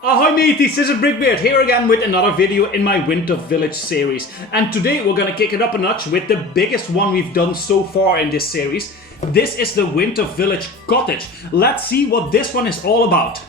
Ahoy mateys, this is BrickBeard here again with another video in my Winter Village series. And today we're gonna kick it up a notch with the biggest one we've done so far in this series. This is the Winter Village Cottage. Let's see what this one is all about.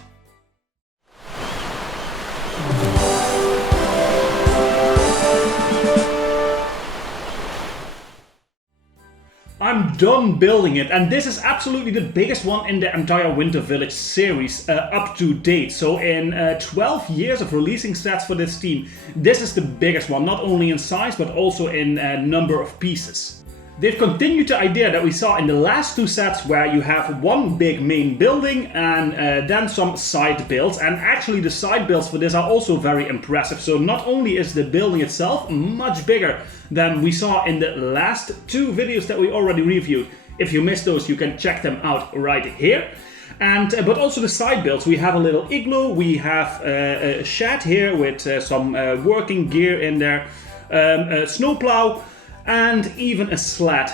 I'm done building it, and this is absolutely the biggest one in the entire Winter Village series up to date. So in 12 years of releasing sets for this team, this is the biggest one, not only in size but also in number of pieces. They've continued the idea that we saw in the last two sets, where you have one big main building and then some side builds. And actually the side builds for this are also very impressive. So not only is the building itself much bigger than we saw in the last two videos that we already reviewed. If you missed those, you can check them out right here. And but also the side builds. We have a little igloo, we have a shed here with some working gear in there, a snowplow, and even a sled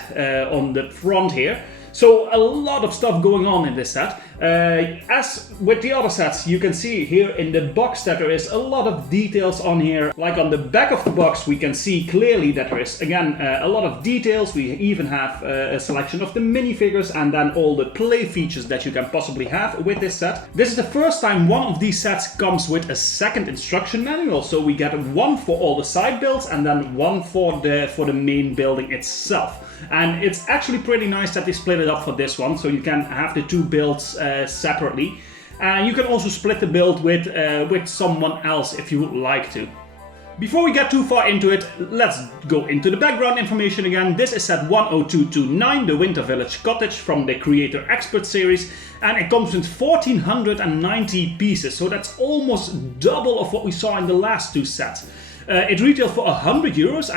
on the front here. So a lot of stuff going on in this set. As with the other sets, you can see here in the box that there is a lot of details on here. Like on the back of the box, we can see clearly that there is, again, a lot of details. We even have a selection of the minifigures and then all the play features that you can possibly have with this set. This is the first time one of these sets comes with a second instruction manual. So we get one for all the side builds and then one for the main building itself. And it's actually pretty nice that they split it up for this one, so you can have the two builds separately. You can also split the build with someone else if you would like to. Before we get too far into it, let's go into the background information again. This is set 10229, the Winter Village Cottage from the Creator Expert series, and it comes with 1490 pieces, so that's almost double of what we saw in the last two sets. It retails for €100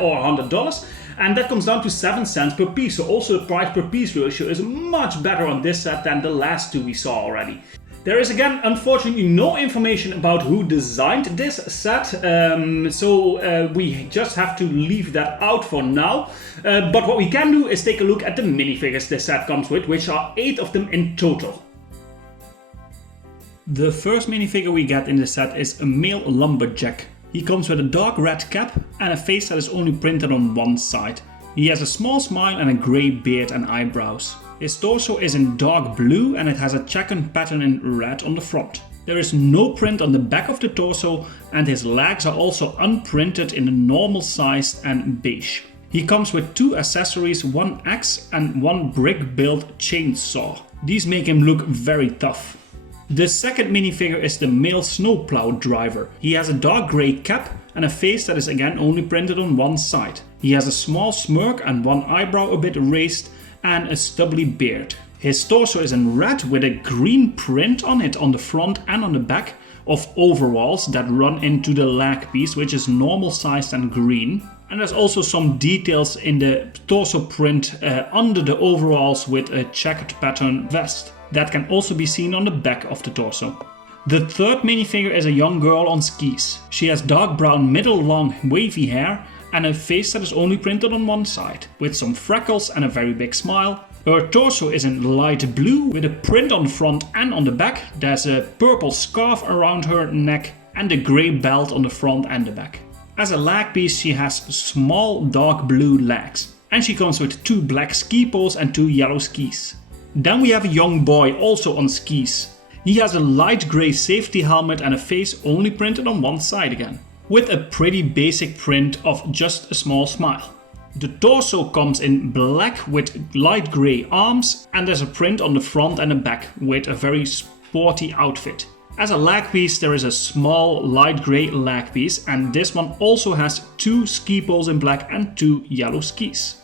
or $100, and that comes down to 7 cents per piece. So also the price per piece ratio is much better on this set than the last two we saw already. There is again, unfortunately, no information about who designed this set, so we just have to leave that out for now. But what we can do is take a look at the minifigures this set comes with, which are 8 of them in total. The first minifigure we get in the set is a male lumberjack. He comes with a dark red cap and a face that is only printed on one side. He has a small smile and a grey beard and eyebrows. His torso is in dark blue and it has a checkered pattern in red on the front. There is no print on the back of the torso, and his legs are also unprinted in the normal size and beige. He comes with 2 accessories, one axe and one brick-built chainsaw. These make him look very tough. The second minifigure is the male snowplow driver. He has a dark grey cap and a face that is again only printed on one side. He has a small smirk and one eyebrow a bit raised and a stubbly beard. His torso is in red with a green print on it on the front and on the back of overalls that run into the leg piece, which is normal sized and green. And there's also some details in the torso print under the overalls with a checkered pattern vest. That can also be seen on the back of the torso. The third minifigure is a young girl on skis. She has dark brown middle long wavy hair and a face that is only printed on one side, with some freckles and a very big smile. Her torso is in light blue with a print on the front and on the back. There's a purple scarf around her neck and a grey belt on the front and the back. As a leg piece, she has small dark blue legs, and she comes with 2 black ski poles and 2 yellow skis. Then we have a young boy also on skis. He has a light grey safety helmet and a face only printed on one side again, with a pretty basic print of just a small smile. The torso comes in black with light grey arms, and there's a print on the front and the back with a very sporty outfit. As a leg piece, there is a small light grey leg piece, and this one also has 2 ski poles in black and 2 yellow skis.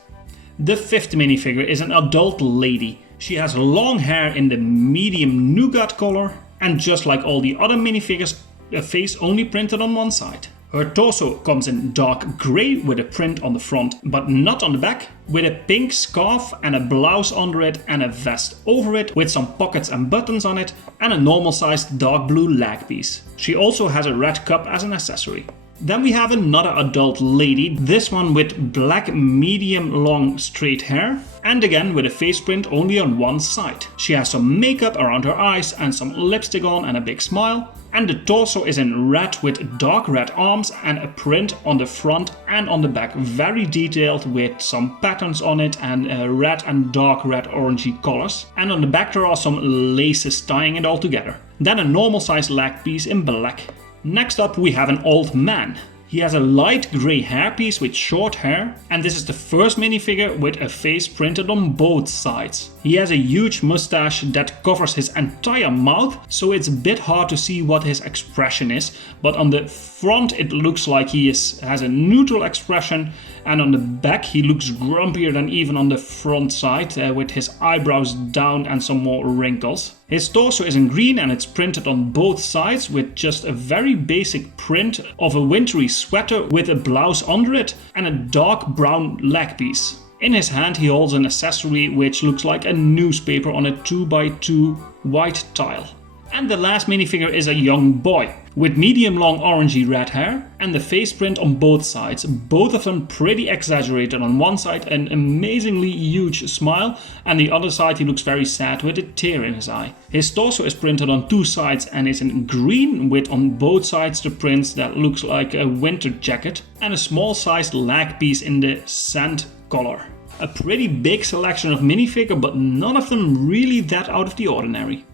The fifth minifigure is an adult lady. She has long hair in the medium nougat color, and just like all the other minifigures, a face only printed on one side. Her torso comes in dark grey with a print on the front but not on the back, with a pink scarf and a blouse under it and a vest over it with some pockets and buttons on it, and a normal sized dark blue leg piece. She also has a red cup as an accessory. Then we have another adult lady, this one with black medium long straight hair, and again with a face print only on one side. She has some makeup around her eyes and some lipstick on and a big smile. And the torso is in red with dark red arms and a print on the front and on the back, very detailed with some patterns on it and red and dark red orangey colors. And on the back there are some laces tying it all together. Then a normal size leg piece in black. Next up we have an old man. He has a light grey hairpiece with short hair, and this is the first minifigure with a face printed on both sides. He has a huge mustache that covers his entire mouth, so it's a bit hard to see what his expression is, but on the front it looks like he has a neutral expression, and on the back he looks grumpier than even on the front side, with his eyebrows down and some more wrinkles. His torso is in green and it's printed on both sides with just a very basic print of a wintry sweater with a blouse under it and a dark brown leg piece. In his hand he holds an accessory which looks like a newspaper on a 2x2 white tile. And the last minifigure is a young boy with medium long orangey red hair and the face print on both sides, both of them pretty exaggerated. On one side an amazingly huge smile, and the other side he looks very sad with a tear in his eye. His torso is printed on two sides and is in green with on both sides the prints that looks like a winter jacket and a small sized leg piece in the sand color. A pretty big selection of minifigure, but none of them really that out of the ordinary.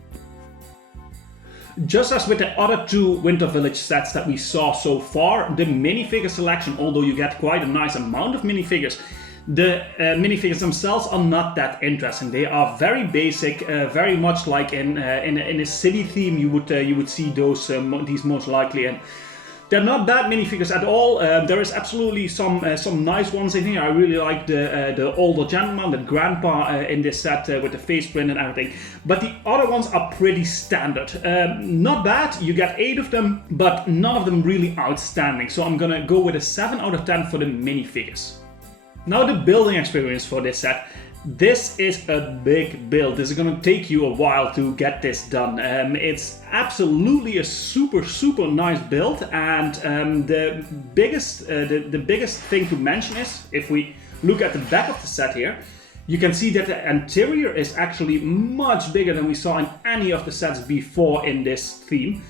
Just as with the other two Winter Village sets that we saw so far, the minifigure selection, although you get quite a nice amount of minifigures, the minifigures themselves are not that interesting. They are very basic, very much like in a city theme you would see these most likely. And they're not bad minifigures at all. There is absolutely some nice ones in here. I really like the older gentleman, the grandpa in this set with the face print and everything. But the other ones are pretty standard. Not bad, you get 8 of them, but none of them really outstanding. So I'm gonna go with a 7 out of 10 for the minifigures. Now the building experience for this set. This is a big build. This is going to take you a while to get this done. It's absolutely a super nice build, and the biggest thing to mention is, if we look at the back of the set here, you can see that the interior is actually much bigger than we saw in any of the sets before in this theme.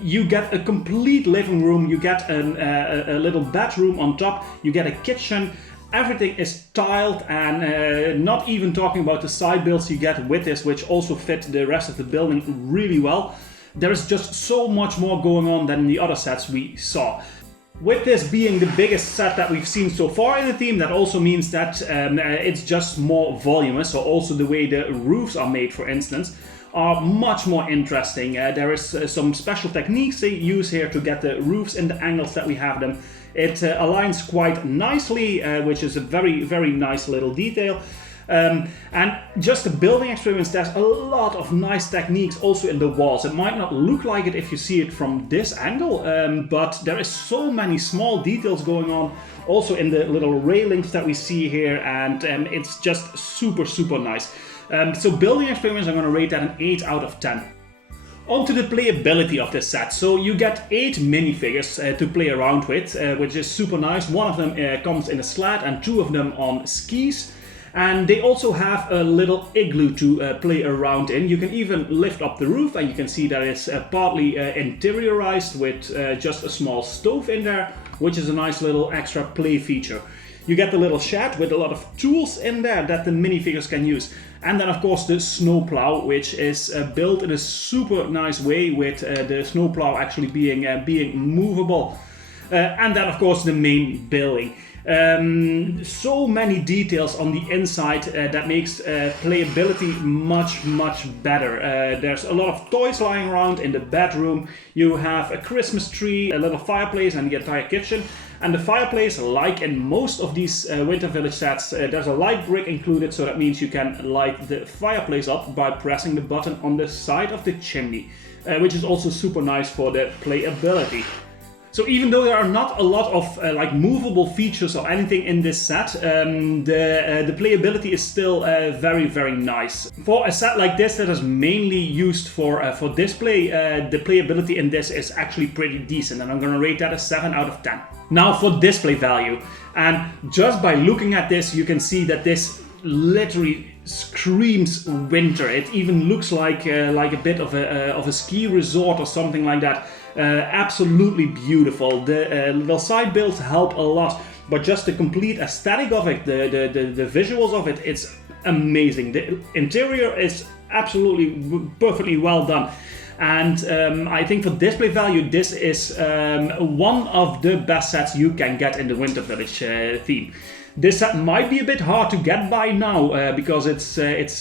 You get a complete living room, you get a little bedroom on top, you get a kitchen. Everything is tiled, and not even talking about the side builds you get with this, which also fit the rest of the building really well. There is just so much more going on than the other sets we saw. With this being the biggest set that we've seen so far in the theme, that also means that it's just more voluminous. So also the way the roofs are made, for instance, are much more interesting. There is some special techniques they use here to get the roofs in the angles that we have them. It aligns quite nicely, which is a very nice little detail. And just the building experience, there's a lot of nice techniques also in the walls. It might not look like it if you see it from this angle, but there is so many small details going on also in the little railings that we see here, and it's just super nice. So building experience, I'm going to rate that an 8 out of 10. On to the playability of this set. So you get 8 minifigures to play around with, which is super nice. One of them comes in a sled and 2 of them on skis. And they also have a little igloo to play around in. You can even lift up the roof, and you can see that it's partly interiorized with just a small stove in there, which is a nice little extra play feature. You get the little shed with a lot of tools in there that the minifigures can use. And then of course the snowplow, which is built in a super nice way with the snowplow actually being movable. And then of course the main building. So many details on the inside that makes playability much better. There's a lot of toys lying around in the bedroom. You have a Christmas tree, a little fireplace, and the entire kitchen. And the fireplace, like in most of these Winter Village sets, there's a light brick included, so that means you can light the fireplace up by pressing the button on the side of the chimney, which is also super nice for the playability. So even though there are not a lot of like movable features or anything in this set, the playability is still very, very nice. For a set like this that is mainly used for display, the playability in this is actually pretty decent, and I'm gonna rate that a 7 out of 10. Now for display value, and just by looking at this you can see that this literally screams winter. It even looks like a bit of a ski resort or something like that. Absolutely beautiful. The little side builds help a lot, but just the complete aesthetic of it, the visuals of it, it's amazing. The interior is absolutely perfectly well done. And I think for display value, this is one of the best sets you can get in the Winter Village theme. This set might be a bit hard to get by now because it's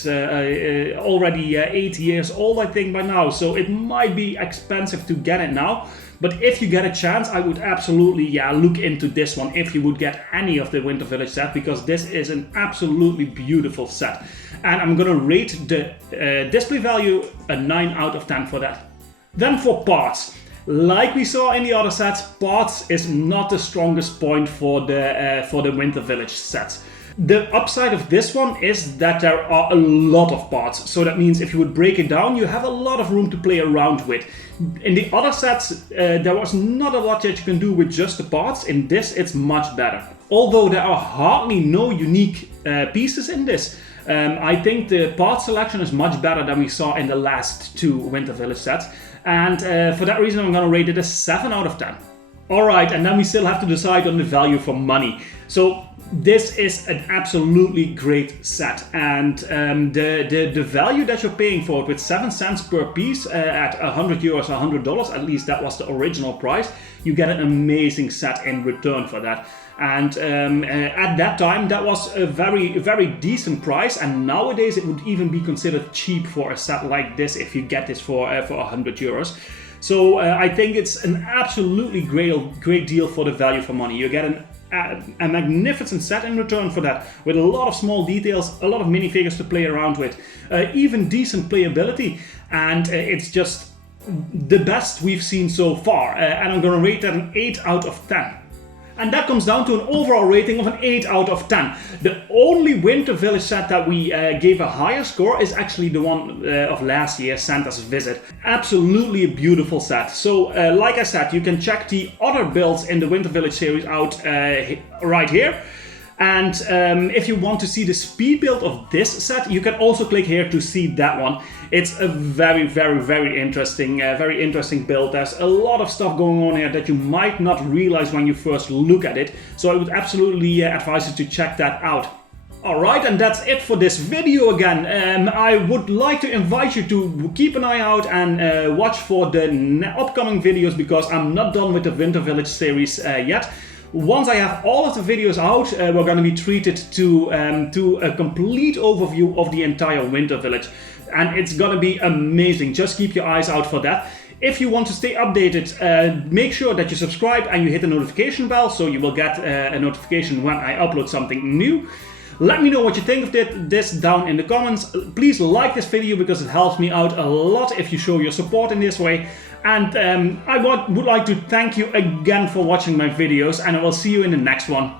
already 8 years old, I think, by now. So it might be expensive to get it now. But if you get a chance, I would absolutely look into this one if you would get any of the Winter Village set, because this is an absolutely beautiful set. And I'm gonna rate the display value a 9 out of 10 for that. Then for parts. Like we saw in the other sets, parts is not the strongest point for the Winter Village sets. The upside of this one is that there are a lot of parts. So that means if you would break it down, you have a lot of room to play around with. In the other sets, there was not a lot that you can do with just the parts. In this, it's much better. Although there are hardly no unique pieces in this, I think the part selection is much better than we saw in the last 2 Winter Village sets. And for that reason, I'm going to rate it a 7 out of 10. Alright, and then we still have to decide on the value for money. So this is an absolutely great set, and the value that you're paying for it with 7 cents per piece at €100, $100, at least that was the original price, you get an amazing set in return for that. And at that time that was a very, very decent price, and nowadays it would even be considered cheap for a set like this if you get this for €100. So I think it's an absolutely great deal for the value for money. You get a magnificent set in return for that, with a lot of small details, a lot of minifigures to play around with, even decent playability, and it's just the best we've seen so far, and I'm gonna rate that an 8 out of 10. And that comes down to an overall rating of an 8 out of 10. The only Winter Village set that we gave a higher score is actually the one of last year, Santa's Visit. Absolutely a beautiful set. So, like I said, you can check the other builds in the Winter Village series out right here. And if you want to see the speed build of this set, you can also click here to see that one. It's a very, very, very interesting build. There's a lot of stuff going on here that you might not realize when you first look at it. So I would absolutely advise you to check that out. Alright, and that's it for this video again. I would like to invite you to keep an eye out and watch for the upcoming videos, because I'm not done with the Winter Village series yet. Once I have all of the videos out, we're going to be treated to a complete overview of the entire Winter Village. And it's going to be amazing. Just keep your eyes out for that. If you want to stay updated, make sure that you subscribe and you hit the notification bell, so you will get a notification when I upload something new. Let me know what you think of this down in the comments. Please like this video, because it helps me out a lot if you show your support in this way. And I would like to thank you again for watching my videos, and I will see you in the next one.